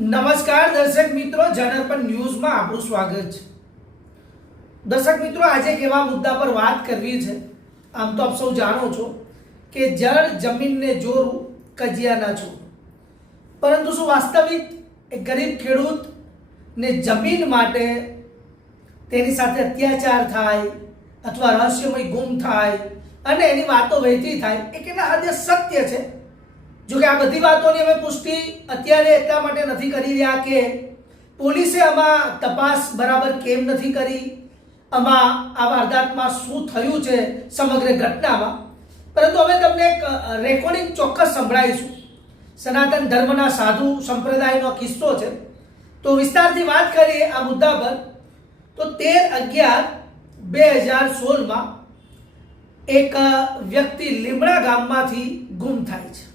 નમસ્કાર દર્શક મિત્રો જનરપન ન્યૂઝમાં આપણું સ્વાગત છે. દર્શક મિત્રો, આજે એક એવા મુદ્દા પર વાત કરવી છે. આમ તો આપ સૌ જાણો છો કે જળ જમીનને જોરું કજિયાના છો. પરંતુ શું વાસ્તવિક એક ગરીબ ખેડૂતને જમીન માટે તેની સાથે અત્યાચાર થાય અથવા રહસ્યમય ગુમ થાય અને એની વાતો વહેતી થાય, એ કેટલા હદે સત્ય છે? જો કે આ બધી વાતોની અમે પુષ્ટિ અત્યારે એટલા માટે નથી કરી રહ્યા કે પોલીસે આમાં તપાસ બરાબર કેમ નથી કરી, આમાં આ વારદાતમાં શું થયું છે સમગ્ર ઘટનામાં. પરંતુ અમે તમને એક રેકોર્ડિંગ ચોક્કસ સંભળાવીશું. સનાતન ધર્મના સાધુ સંપ્રદાયનો કિસ્સો છે. તો વિસ્તારથી વાત કરીએ આ મુદ્દા પર. તો તેર અગિયાર બે હજાર સોળમાં એક વ્યક્તિ લીમડા ગામમાંથી ગુમ થાય છે.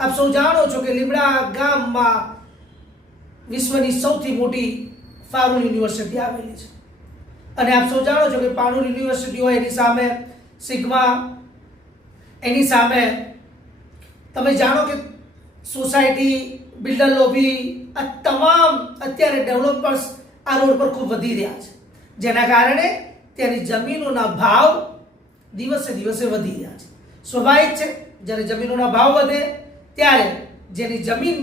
આપ સૌ જાણો છો કે લીમડા ગામમાં વિશ્વની સૌથી મોટી ફારૂલ યુનિવર્સિટી આવેલી છે. અને આપ સૌ જાણો છો કે પારૂલ યુનિવર્સિટી હોય એની સામે સિગ્મા, એની સામે તમે જાણો કે સોસાયટી, બિલ્ડર લોબી આ તમામ અત્યારે ડેવલપર્સ આ રોડ પર ખૂબ વધી રહ્યા છે. જેના કારણે ત્યાંની જમીનોના ભાવ દિવસે દિવસે વધી રહ્યા છે. સ્વાભાવિક છે, જ્યારે જમીનોના ભાવ વધે ત્યારે જેની જમીન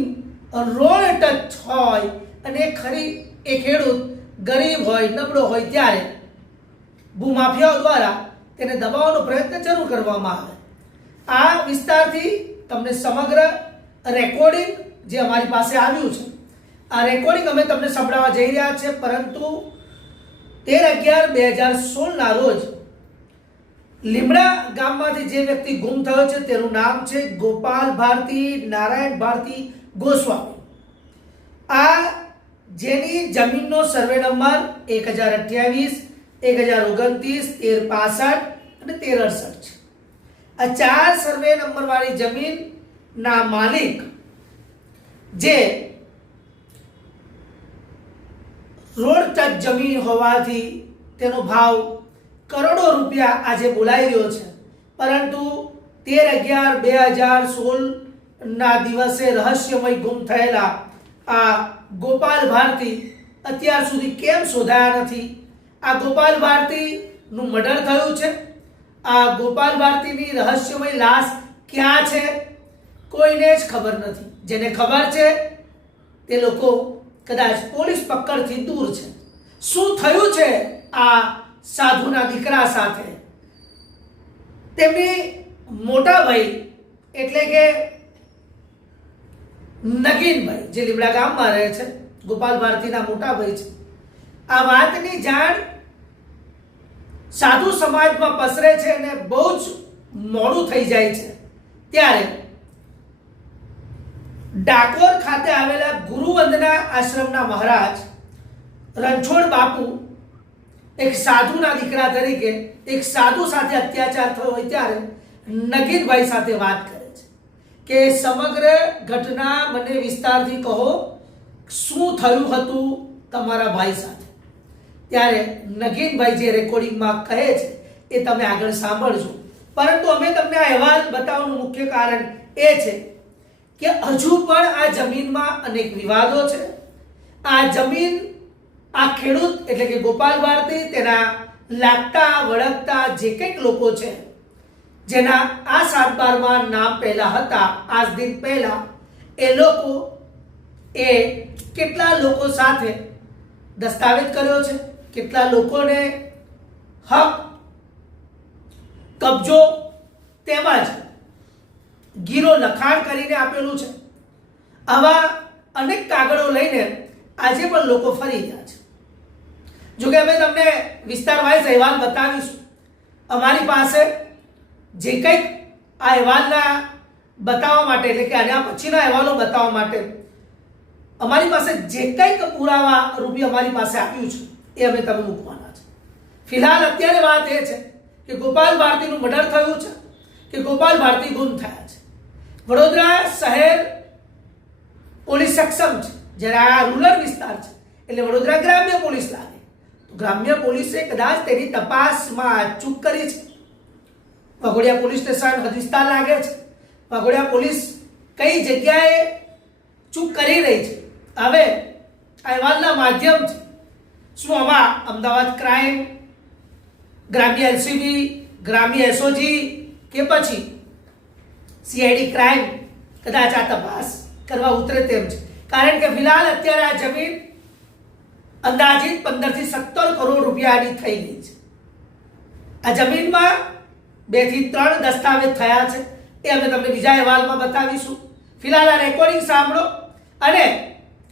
રોડ ટચ હોય અને ખરી એ ખેડૂત ગરીબ હોય, નબળો હોય ત્યારે ભૂમાફિયાઓ દ્વારા તેને દબાવવાનો પ્રયત્ન જરૂર કરવામાં આવે. આ વિસ્તારથી તમને સમગ્ર રેકોર્ડિંગ જે અમારી પાસે આવ્યું છે, આ રેકોર્ડિંગ અમે તમને સંભળાવવા જઈ રહ્યા છે, પરંતુ તેર અગિયાર બે હજાર સોળના રોજ લીમડા ગામમાંથી જે વ્યક્તિ ગુમ થયો છે, તેનું નામ છે ગોપાલ ભારતી, નારાયણ ભારતી ગોસ્વામી. આ જેની જમીનનો સર્વે નંબર એક હજાર અઠ્યાવીસ, એક હજાર ઓગણત્રીસ, તેર પાસઠ અને તેર અડસઠ છે. આ ચાર સર્વે નંબરવાળી જમીનના માલિક જે રોડ ટચ જમીન હોવાથી તેનો ભાવ કરોડો રૂપિયા આજે બોલાઈ રહ્યો છે. પરંતુ તેર અગિયાર બે હજાર સોળના દિવસે રહસ્યમય ગુમ થયેલા આ ગોપાલ ભારતી અત્યાર સુધી કેમ શોધાયા નથી? આ ગોપાલ ભારતીનું મર્ડર થયું છે? આ ગોપાલ ભારતીની રહસ્યમય લાશ ક્યાં છે? કોઈને જ ખબર નથી. જેને ખબર છે તે લોકો કદાચ પોલીસ પકડથી દૂર છે. શું થયું છે આ સાધુના દીકરા સાથે. તેમની મોટા ભાઈ એટલે કે નગીનભાઈ, જે લીમડા ગામમાં રહે છે, ગોપાલ ભારતીના મોટા ભાઈ છે. આ વાતની જાણ સાધુ સમાજમાં પસરે છે અને બહુ જ મોડું થઈ જાય છે. ત્યારે ડાકોર ખાતે આવેલા ગુરુવંદના આશ્રમના મહારાજ રણછોડ બાપુ એક સાધુના દીકરા તરીકે એક સાધુ સાથે અત્યાચાર થયો હોય ત્યારે નગીનભાઈ સાથે વાત કરે છે કે સમગ્ર ઘટના મને વિસ્તારથી કહો, શું થયું હતું તમારા ભાઈ સાથે? ત્યારે નગીનભાઈ જે રેકોર્ડિંગમાં કહે છે એ તમે આગળ સાંભળજો. પરંતુ અમે તમને આ અહેવાલ બતાવવાનું મુખ્ય કારણ એ છે કે હજુ પણ આ જમીનમાં અનેક વિવાદો છે. આ જમીન આ ખેડૂત એટલે કે ગોપાલ ભારતી તેના લાગતા, વળગતા જે કંઈક લોકો છે, જેના આ સાત બારમાં નામ પહેલા હતા, આજ દિન પહેલા, એ લોકો એ કેટલા લોકો સાથે દસ્તાવેજ કર્યો છે? કેટલા લોકોને હક, કબજો તેમજ ગીરો લખાણ કરીને આપેલું છે? આવા અનેક કાગળો લઈને આજે પણ લોકો ફરી ગયા છે. જો કે અમે તમને વિસ્તાર વાઇઝ અહેવાલ બતાવીશું. અમારી પાસે જે કંઈક આ અહેવાલના બતાવવા માટે, એટલે કે આના પછીના અહેવાલો બતાવવા માટે, અમારી પાસે જે કંઈક પુરાવા રૂપી અમારી પાસે આપ્યું છે, એ અમે તમે મૂકવાના છે. ફિલહાલ અત્યારે વાત એ છે કે ગોપાલ ભારતીનું મર્ડર થયું છે, કે ગોપાલ ભારતી ગુમ થયા છે. વડોદરા શહેર પોલીસ સક્ષમ છે, જ્યારે આ રૂરલ વિસ્તાર છે, એટલે વડોદરા ગ્રામ્ય પોલીસ લાગે. ગ્રામ્ય પોલીસે કદાચ તેની તપાસમાં ચૂક કરી છે. પગોડિયા પોલીસ સ્ટેશન હદ વિસ્તાર લાગે છે. પગોડિયા પોલીસ કઈ જગ્યાએ ચૂક કરી રહી છે? હવે અહેવાલના માધ્યમથી શું આમાં અમદાવાદ ક્રાઇમ, ગ્રામ્ય એલસીબી, ગ્રામ્ય એસઓજી કે પછી સીઆઈડી ક્રાઇમ? કદાચ આ તપાસ કરવા ઉતરે તેમ છે. કારણ કે ફિલહાલ અત્યારે આ જમીન અંદાજિત પંદરથી સત્તર કરોડ રૂપિયાની થઈ ગઈ છે. આ જમીનમાં બેથી ત્રણ દસ્તાવેજ થયા છે. એ અમે તમને બીજા અહેવાલમાં બતાવીશું. ફિલહાલ આ રેકોર્ડિંગ સાંભળો અને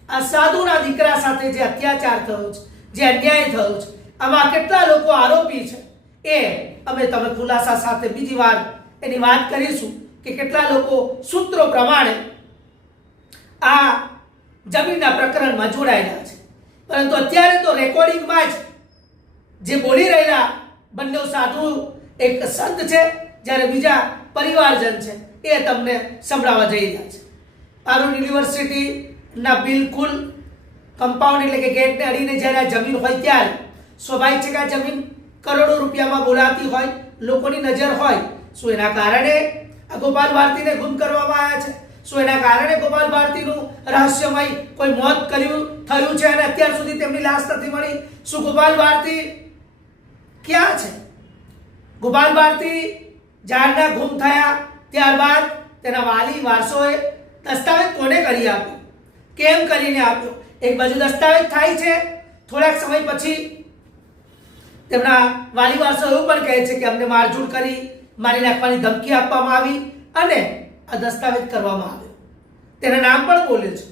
આ સાધુના દીકરા સાથે જે અત્યાચાર થયો છે, જે અન્યાય થયો છે, આમાં કેટલા લોકો આરોપી છે, એ અમે તમે ખુલાસા સાથે બીજી વાર એની વાત કરીશું કે કેટલા લોકો સૂત્રો પ્રમાણે આ જમીનના પ્રકરણમાં જોડાયેલા છે. પરંતુ અત્યારે તો રેકોર્ડિંગમાં જ જે બોલી રહેલા બંને સાધુ એક સંત છે, જ્યારે બીજા પરિવારજન છે, એ તમને સંભળાવવા જઈ રહ્યા છે. અરુણ યુનિવર્સિટીના બિલકુલ કમ્પાઉન્ડ એટલે કે ગેટને અડીને જ્યારે આ જમીન હોય ત્યારે, સ્વાભાવિક છે કે જમીન કરોડો રૂપિયામાં બોલાતી હોય, લોકોની નજર હોય, શું એના કારણે આ ગોપાલ ભારતીને ગુમ કરવામાં આવ્યા છે? શું એના કારણે ગોપાલ ભારતીનું રહસ્યમય કોઈ મોત કર્યું થયું છે અને અત્યાર સુધી તેમની લાશ નથી મળી. શું ગોપાલ ભારતી ક્યાં છે? ગોપાલ ભારતી જારના ગુમ થયા ત્યારબાદ તેના વાલી, વારસોએ દસ્તાવેજ કોને કરી આપ્યો? કેમ કરીને આપ્યો? એક બાજુ દસ્તાવેજ થાય છે. થોડાક સમય પછી તેમના વાલી, વારસો એવું પણ કહે છે કે અમને મારઝૂડ કરી, મારી નાખવાની ધમકી આપવામાં આવી અને આ દસ્તાવેજ કરવામાં આવ્યો. તેના નામ પણ બોલે છે.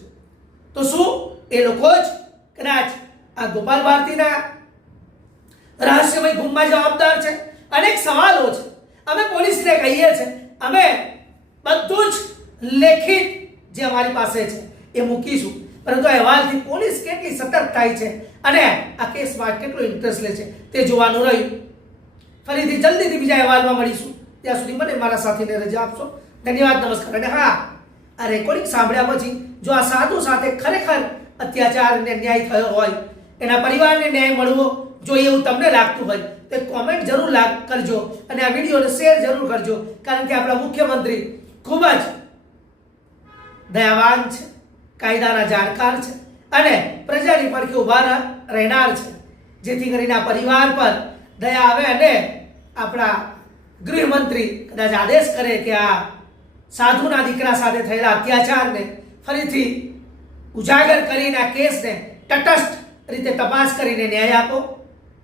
તો શું? એ લોકો જ કદાચ આ ગોપાલ ભારતીના રહસ્યમય ગુમમાં જવાબદાર છે. અનેક સવાલો છે. અમે પોલીસને કહીએ છીએ. અમે બધું જ લેખિત જે અમારી પાસે છે એ મૂકીશું. પરંતુ અહેવાલથી પોલીસ કેટલી સતર્ક થાય છે અને આ કેસમાં કેટલો ઇન્ટરેસ્ટ લે છે તે જોવાનું રહ્યું. ફરીથી જલ્દીથી બીજા અહેવાલમાં મળીશું. ત્યાં સુધી મને મારા સાથીને રજા આપશો. ધન્યવાદ, નમસ્કાર. અને હા, આ રેકોર્ડિંગ સાંભળ્યા પછી જો આ સાધુ સાથે ખરેખર અત્યાચાર અને ન્યાય થયો હોય એના પરિવારને ન્યાય મળવો જોઈએ એવું તમને લાગતું હોય, તો કોમેન્ટ જરૂર કરજો અને આ વિડીયોને શેર જરૂર કરજો, કારણ કે આપણા મુખ્યમંત્રી ખૂબ જ દયાવાન છે, કાયદાના જાણકાર છે અને પ્રજાની પડખે ઊભા રહ- રહેનાર છે. જેથી કરીને આ પરિવાર પર દયા આવે અને આપણા ગૃહમંત્રી કદાચ આદેશ કરે કે આ સાધુના દીકરા સાથે થયેલા અત્યાચારને ફરીથી ઉજાગર કરીને આ કેસને તટસ્થ રીતે તપાસ કરીને ન્યાય આપો.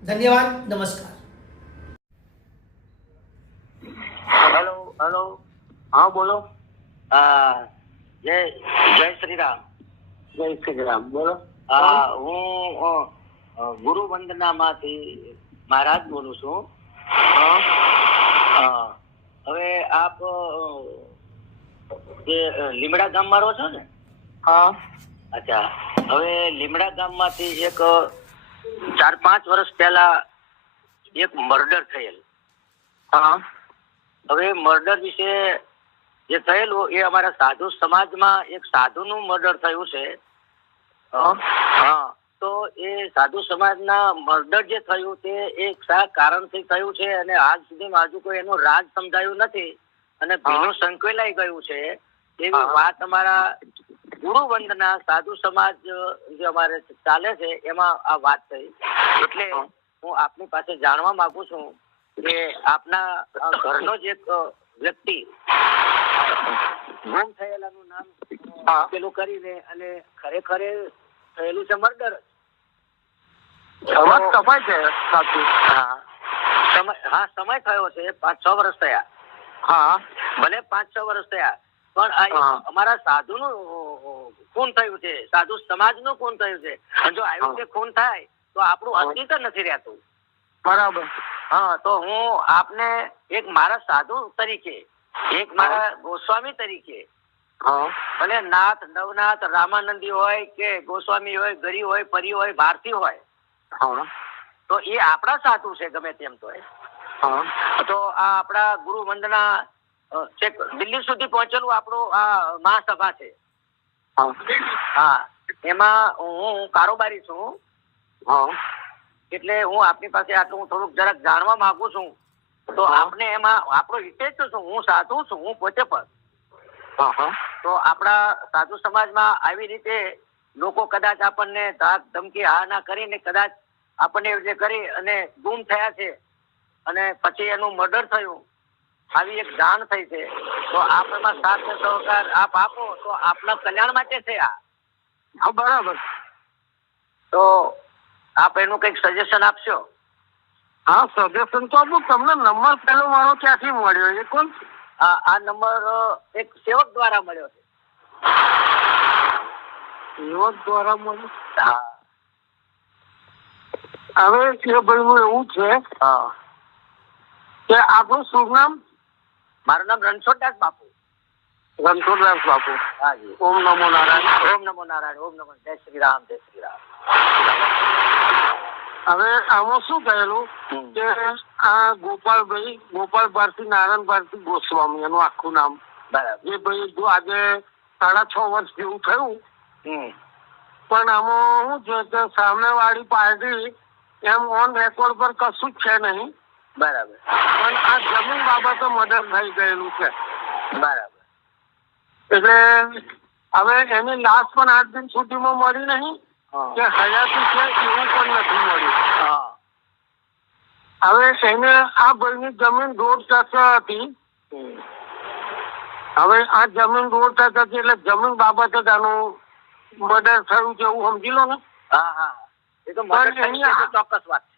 ધન્યવાદ નમસ્કાર. Hello hello. હા બોલો. હા જય જય શ્રી રામ. જય શ્રી રામ બોલો. હા. હું ગુરુ વંદનામાંથી મહારાજ બોલું છું. હવે આપ જે લીમડા ગામમાં રહો છો ને? હા. અચ્છા. હવે લીમડા ગામમાંથી એક ચાર પાંચ વર્ષ પહેલા એક મર્ડર થયેલ. હા. હવે મર્ડર વિશે જે થયેલું એ અમારા સાધુ સમાજમાં એક સાધુનું મર્ડર થયું છે. હા. હા. તો એ સાધુ સમાજના મર્ડર જે થયું તે એક સા કારણથી થયું છે અને આજ સુધીમાં હજુ કોઈ એનું રાજ સમજાયું નથી અને ભીનું સંકળાઈ ગયું છે. એવી વાત અમારા ગુરુ વંદના સાધુ સમાજ જે અમારે ચાલે છે એમાં આ વાત થઈ. એટલે હું. આપની પાસે જાણવા માંગુ છું કે આપના ઘરનો જ એક વ્યક્તિ ગુમ થયેલાનું નામ. પેલું કરીને અને ખરેખર થયેલું છે મર્ડર. કપાય છે સાચું. હા. સમય હા સમય થયો છે પાંચ છ વર્ષ થયા. હા. ભલે પાંચ છ વર્ષ થયા પણ અમારા સાધુ નું ખૂન થયું છે. સાધુ સમાજનું ખૂન થયું છે. જો આવી. રીતે ખૂન થાય તો આપણું અસ્તિત્વ નથી રહેતું. બરાબર. હા તો હું આપને એક મારા સાધુ તરીકે એક મારા ગોસ્વામી તરીકે ભલે નાથ નવનાથ રામાનંદી હોય કે ગોસ્વામી હોય ગરી હોય પરી હોય ભારતી હોય તો એ આપણા સાધુ છે ગમે તેમ તો તો આ આપણા ગુરુ વંદના છેક દિલ્હી સુધી પહોંચેલું આપણું આ મહાસભા છે. હા. એમાં હું કારોબારી છું. હા. એટલે હું આપની પાસે આટલું હું થોડુંક જરાક જાણવા માંગુ છું. તો. આપને એમાં આપણો હિતેજ છું? હું સાધુ છું હું પોતે પણ. તો આપણા સાધુ સમાજમાં આવી રીતે લોકો કદાચ આપણને ધાક ધમકી હા ના કરીને કદાચ આપણને જે કરી અને ગુમ થયા છે અને પછી એનું મર્ડર થયું. આવી એક જાણ થઈ છે. તો આપ એમાં સાથ સહકાર આપ આપો તો આપના કલ્યાણ માટે છે આ. બરાબર. તો આપ એનું કંઈક સજેશન આપશો? હા સજેશન તો આપું. તમને નંબર પેલો મારો ક્યાંથી મળ્યો? એ કોણ? આ આ નંબર એક સેવક દ્વારા મળ્યો છે. સેવક દ્વારા મળ્યો? હા. હવે કે ભાઈ એવું છે હા. કે આપણું શુભ નામ? મારું નામ રણછોડદાસ બાપુ. રણછોડદાસ બાપુ. હાજી ઓમ નમો નારાયણ. ઓમ નમો નારાયણ ઓમ નમો જય શ્રી રામ જય શ્રી રામ. હવે આમાં શું થયેલું કે આ ગોપાલભાઈ ગોપાલ ભારતી નારાયણ ભારતી ગોસ્વામી એનું આખું નામ. બરાબર. એ ભાઈ જો આજે સાડા છ વર્ષ જેવું થયું. પણ આમાં શું છે કે સામે વાળી પાર્ટી એમ ઓન રેકોર્ડ પર કશું જ છે નહીં. બરાબર. પણ આ જમીન બાબતે મર્ડર થઈ ગયેલું છે. બરાબર. એટલે હવે એની લાશ પણ આઠ દિન સુધીમાં મળી નહીં. કે હયાતી છે એવું પણ નથી મળ્યું. હવે એને આ ભાઈની જમીન રોડ ટચ હતી. હવે આ જમીન રોડ ટચ હતી એટલે જમીન બાબતે જ આનું મર્ડર થયું છે એવું સમજી લો ને. હા હા. એ તો મર્ડર એની ચોક્કસ વાત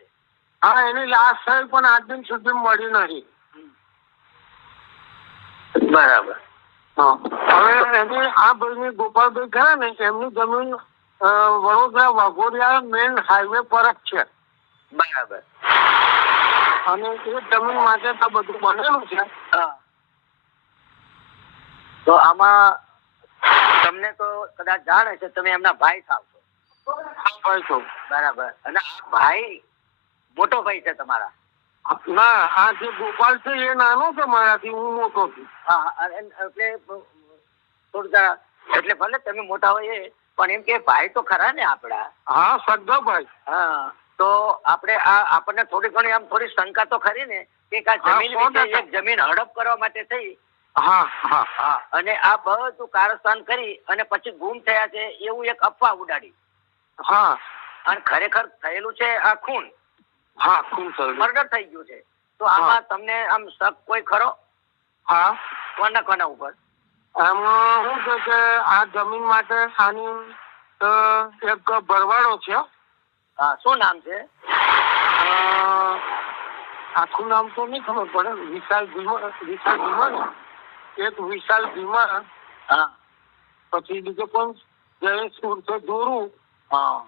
હા એની લાશ થઈ પણ આઠ દિન સુધી મળી નથી બરાબર. હવે એની આ ભાઈ ગોપાલભાઈ ખરા ને એમની જમીન વડોદરા વાઘોડિયા મેન હાઈવે પર જ છે. બરાબર. અને એ જમીન માટે તો બધું બનેલું છે. હા. તો આમાં તમને તો કદાચ જાણે છે તમે એમના ભાઈ થાવ છો. ભાઈ બરાબર. અને આ ભાઈ મોટો ભાઈ છે તમારા? ના આ જે ગોપાલ છે એ નાનો છે મારાથી હું મોટો છું. હા એટલે થોડું એટલે ભલે તમે મોટા હોય એ પણ એમ કે ભાઈ તો ખરા ને આપડા. હા સગા ભાઈ હા તો આપણે આ આપણને થોડી ઘણી આમ થોડી શંકા તો ખરી ને કે આ જમીન. એક જમીન હડપ કરવા માટે થઈ. હા હા હા. અને આ બધું કારસ્તાન કરી અને પછી ગુમ થયા છે એવું એક અફવા ઉડાડી. હા. અને ખરેખર થયેલું છે આ ખૂન. હા ખૂબ સરસ. મર્ડર થઈ ગયું છે. તો આમાં તમને આમ શક કોઈ ખરો? હા. કોના કોના ઉપર? શું છે કે આ જમીન માટે આની એક ભરવાડો છે હા. શું નામ છે? આખું નામ તો નહીં ખબર પડે. વિશાલ ભીમા વિશાલ ભીમા ને? એક વિશાલ ભીમા. હા. પછી બીજો કોણ? જયેશ ઉર્ફે દોરુ. હા.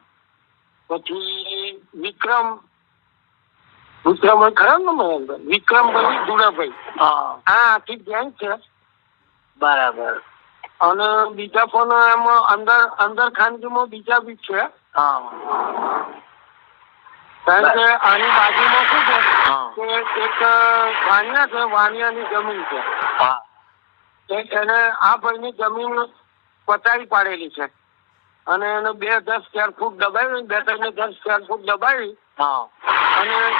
પછી વિક્રમ. વિક્રમ ખરા ને મહેન્દ્ર વિક્રમભાઈ દુડાભાઈ હા. આખી ગેંગ છે. બરાબર. અને બીજા પણ એમાં અંદર અંદર ખાનગીમાં બીજા બી છે. હા. કારણ કે આની બાજુમાં શું છે? કે એક વાણિયા છે વાણિયાની જમીન છે. હા. એને આ ભાઈની જમીન પચાવી પાડેલી છે. અને એને બે દસ સ્ક્વેર ફૂટ દબાવી બે ત્રણ દસ સ્ક્વેર ફૂટ દબાવી. હા. અને એ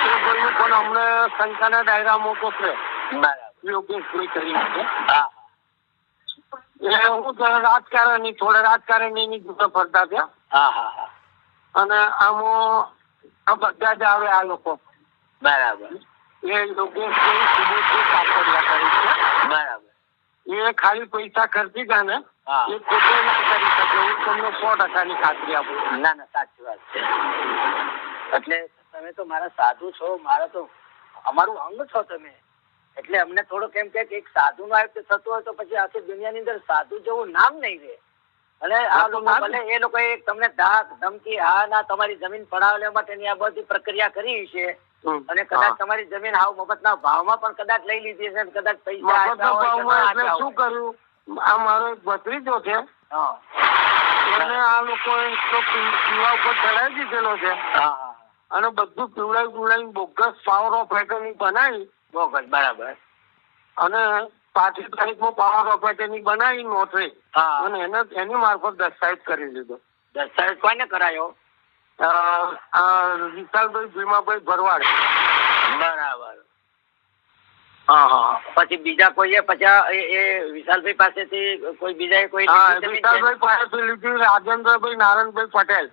પણ અમને શંકાના ડાયરા તો છે. બરાબર. યોગેશભાઈ કરી છે હા. એ હું રાજકારણી થોડા રાજકારણીની જુદા ફરતા થયા હા હા હા. અને આમાં આ બધા જ આવે આ લોકો. બરાબર. એ યોગેશભાઈ સુબોધભાઈ કાપડિયા કરી છે. બરાબર. એ ખાલી પૈસા ખર્ચી ગયા ને એ પોતે ના કરી શકે. હું તમને સો ટકાની ખાતરી આપું. ના ના સાચી વાત છે. એટલે તમે તો મારા સાધુ છો મારા તો અમારું અંગ છો તમે. એટલે અમને થોડો કેમ કે એક સાધુ નું આયુક્ત થતું હોય તો પછી આખી દુનિયાની અંદર સાધુ જેવું નામ નહીં રહે. અને આ લોકો ભલે એ લોકો તમને ધાક ધમકી હા ના તમારી જમીન પડાવવા માટેની આ બધી પ્રક્રિયા કરી છે. અને કદાચ તમારી જમીન હાવ મફતના ભાવમાં પણ કદાચ લઈ લીધી છે કદાચ પૈસા ના શું. કર્યું? આ મારો એક ભત્રીજો છે. હા. એને આ લોકો પીવા ઉપર ચડાવી દીધેલો છે. હા. અને બધું પીવડાવી પીવડાવી બોગસ પાવર ઓફ એટર્ની બનાવી બોગસ બરાબર. અને પાંચમી તારીખમાં પાવર ઓફ એટર્ની બનાવી નોટરી અને એને એની મારફત દસ્તાવેજ કરી લીધો. દસ્તાવેજ કોને કરાયો? વિશાલભાઈ ભીમાભાઈ ભરવાડ. બરાબર. હા હા પછી બીજા કોઈએ પછી એ વિશાલભાઈ પાસેથી કોઈ બીજા કોઈ વિશાલભાઈ પાસેથી લીધી રાજેન્દ્રભાઈ નારાયણભાઈ પટેલ.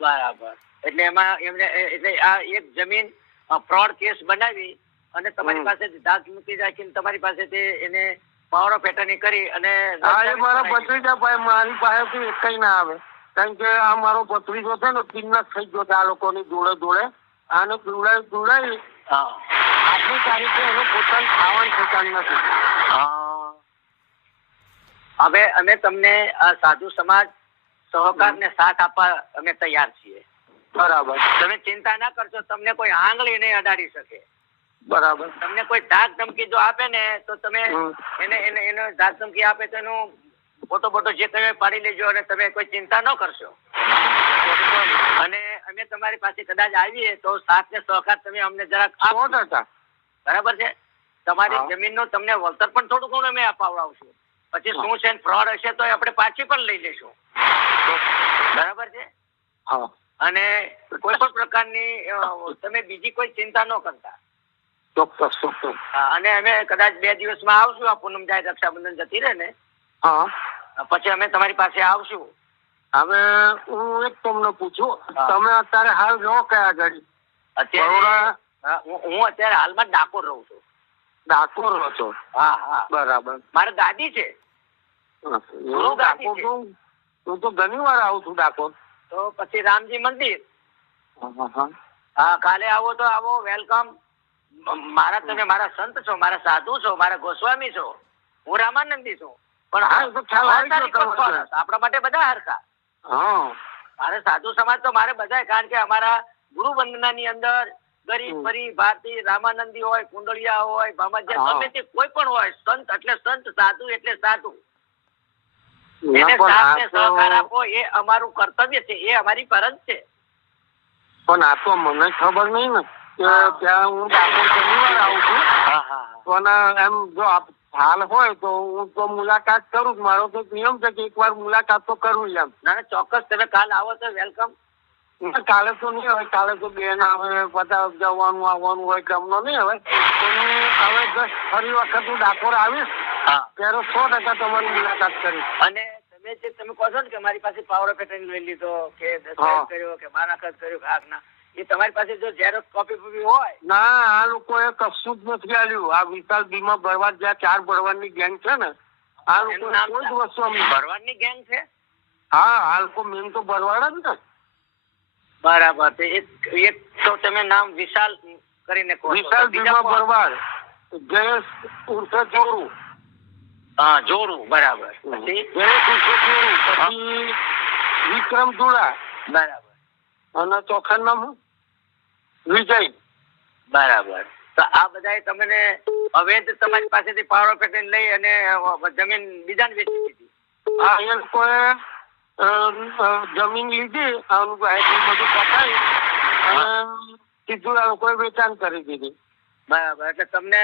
બરાબર. એટલે એમાં એમને એટલે આ એક જમીન ફ્રોડ કેસ બનાવી અને તમારી પાસે ધાક મૂકી રાખીને તમારી પાસેથી એને પાવડો ઓફ કરી અને હા એ મારા ભત્રીજા ભાઈ મારી પાસેથી કઈ ના આવે. કારણ કે આ મારો ભત્રીજો છે ને કિન્નત થઈ ગયો છે આ લોકોની જોડે જોડે. આને પીવડાવી પીવડાવી. આજની તારીખે એને પોતાનું ખાવાનું ઠેકાણ નથી. હવે અમે તમને આ સાધુ સમાજ સહકાર ને સાથ આપવા અમે તૈયાર છીએ. બરાબર. તમે ચિંતા ના કરશો તમને કોઈ આંગળી નહીં અડાડી શકે. બરાબર. તમને કોઈ ધાક ધમકી જો આપે ને તો તમે એને એને એને ધાક ધમકી આપે તો એનું ફોટો ફોટો જે કઈ પાડી લેજો અને તમે કોઈ ચિંતા ન કરશો. અને અમે તમારી પાસે કદાચ આવીએ તો સાથ ને સહકાર તમે અમને જરાક આપો બરાબર છે? તમારી જમીન જમીનનું તમને વળતર પણ થોડું ઘણું અમે અપાવડાવશું. પછી શું છે ફ્રોડ હશે તો આપણે પાછી પણ લઈ લેશું બરાબર છે? હા. અને કોઈ પણ પ્રકારની તમે બીજી કોઈ ચિંતા ન કરતા. ચોક્કસ ચોક્કસ. અને અમે કદાચ બે દિવસમાં આવશું આ પૂનમ જાય રક્ષાબંધન જતી રહે ને. હા. પછી અમે તમારી પાસે આવશું. હવે હું એક તમને પૂછું તમે અત્યારે હાલ રહો કયા ઘડી અત્યારે હું અત્યારે હાલમાં ડાકોર રહું છું. ડાકોર રહો છો? હા હા. બરાબર. મારે ગાડી છે. હું તો ઘણી વાર આવું છું ડાકોર. તો પછી રામજી મંદિર. હા, કાલે આવો તો આવો વેલકમ. મારા તમે મારા સંત છો મારા સાધુ છો મારા ગોસ્વામી છો. હું રામાનંદી છું. પણ. આપણા માટે બધા હરખા મારે સાધુ સમાજ તો મારે બધા કારણ કે અમારા ગુરુ વંદના ની અંદર ગરીબ ફરી ભારતી રામાનંદી હોય કુંડળિયા હોય ભામજિયા હા. ગમે તે કોઈ પણ હોય સંત એટલે સંત સાધુ એટલે સાધુ. એને પણ આ સાથે તો- સહકાર આપો એ અમારું કર્તવ્ય છે એ અમારી ફરજ છે. પણ આ તો મને ખબર નહીં ને કે હા. ત્યાં હું ડાકોર ઘણી વાર આવું છું. હા હા એમ જો આપ હાલ હોય તો હું તો મુલાકાત કરું. મારો તો નિયમ છે કે એકવાર મુલાકાત તો કરું એમ. ના ચોક્કસ તમે કાલ આવો તો વેલકમ. કાલે તો નહીં હોય કાલે તો બેન આવે બધા જવાનું આવવાનું હોય ગમનો નહીં હવે તો હું હવે જસ્ટ ફરી વખત હું ડાકોર આવીશ. હા. ત્યારે સો ટકા તમારી મુલાકાત કરી. અને તમે જે તમે કહો છો ને કે મારી પાસે પાવર પેટર્ન લઈ લીધો કે. દસ્તાવેજ કર્યો કે બારાકત કર્યો કે ના. એ તમારી પાસે જો ઝેરોક્સ કોપી કોપી હોય? ના આ લોકોએ કશું જ નથી આલ્યું. આ વિશાલ બીમા બળવાદ જ્યાં ચાર બળવાદની ગેંગ છે ને આ લોકો કોઈ જ વસ્તુ ભરવાડની ગેંગ છે? હા આ લોકો મેન તો ભરવાડ જ ને. બરાબર. છે એક એક તો તમે નામ વિશાલ કરીને કહો વિશાલ બીમા ભરવાડ જયેશ ઉર્ફે ચોરું. હા જોરું બરાબર. પછી વિક્રમ ધુડા બરાબર. અને ચોથા નામ વિજય. બરાબર. તો આ બધાએ તમને અવૈધ તમારી પાસેથી પાવર પેટર્ન લઈ અને જમીન બીજાને વેચી દીધી. એ લોકોએ જમીન લીધી આનું બધું કપાઈ અને સીધું આ લોકોએ વેચાણ કરી દીધી. બરાબર. એટલે તમને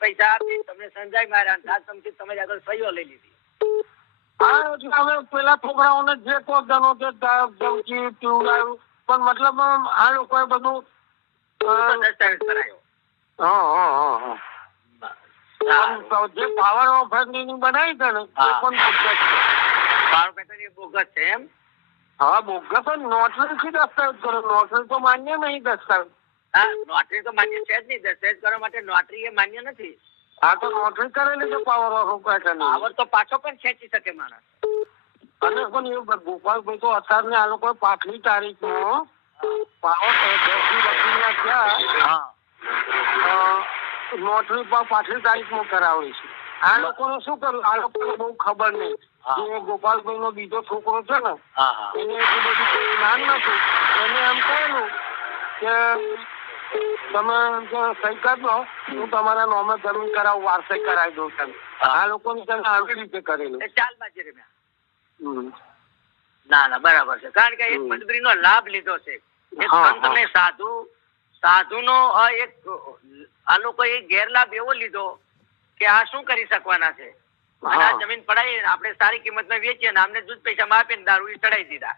પૈસા આપી તમને સંજાય માર્યા સાત સમથી તમે આગળ સહીઓ લઈ લીધી. હા એટલે હવે પેલા છોકરાઓને જે કોક ગણો કે ધમકી પીવડાવ્યું પણ મતલબ આ લોકોએ બધું દસ્તાવેજ કરાયો. હા હા હા હા. સારું. પણ તો જે પાવર ઓફ બનાવી છે ને એ પણ બોગસ છે. પાવર પેટર્ન એ બોગસ છે એમ? હા બોગસ જ નોટરીથી દસ્તાવેજ કરો. નોટરી તો માન્ય નહીં દસ્તાવેજ. હા નોટરી તો માન્ય છે જ નહીં દસ્તાવેજ કરવા માટે નોટરી એ માન્ય નથી. આ તો નોટરી કરેલી છે પાવર ઓફ પાવર તો પાછો પણ ખેંચી શકે માણસ. અને પણ એવું ગોપાલભાઈ તો અત્યારની આ લોકો પાછલી તારીખમાં પાવર નોટરી પણ પાછલી તારીખમાં કરાવી છે. આ લોકોનું શું કરું? આ લોકોને બહુ ખબર નહીં. જે ગોપાલભાઈ નો બીજો છોકરો છે ને એને એટલું બધું જ્ઞાન નથી. એને એમ કહેલું કે તમે સહી કરજો હું તમારા નોમે જમીન કરાવું વારસે કરાવી દઉં તમે. આ તેને આવી રીતે કરેલું. ચાલ ના ના બરાબર છે. કારણ કે એક મંત્રી નો લાભ લીધો છે. એક સંત ને સાધુ સાધુનો આ એક આ લોકોએ ગેરલાભ એવો લીધો કે આ શું કરી શકવાના છે? અને આ જમીન પડાવી આપણે સારી કિંમતમાં વેચીએ ને અમને દૂધ પૈસામાં આપીને દારૂ ચડાવી દીધા.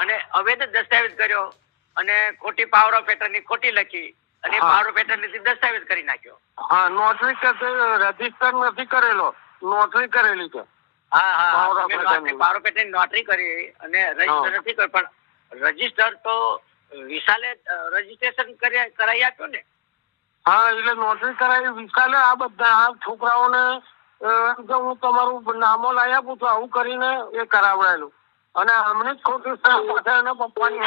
અને અવૈધ દસ્તાવેજ કર્યો. અને ખોટી પાવર ઓફ એટર્ની ખોટી લખી અને. પાવર પેટર્નની દસ્તાવેજ કરી નાખ્યો. હા નોટરી રજિસ્ટર નથી કરેલો. નોટરી કરેલી છે. હા હા તમે પેટર્ન પેટર્ન કરી અને રજિસ્ટર નથી કર્યું પણ રજિસ્ટર તો વિશાલે રજીસ્ટ્રેશન કરાવી આપ્યું ને? હા એટલે નોટરી કરાવી વિશાલે આ બધા આ છોકરાઓને હું તમારું નામો લાવી આપું છું આવું કરીને એ કરાવડાયેલું. અને હમણાં જ ખોટી પપ્પાની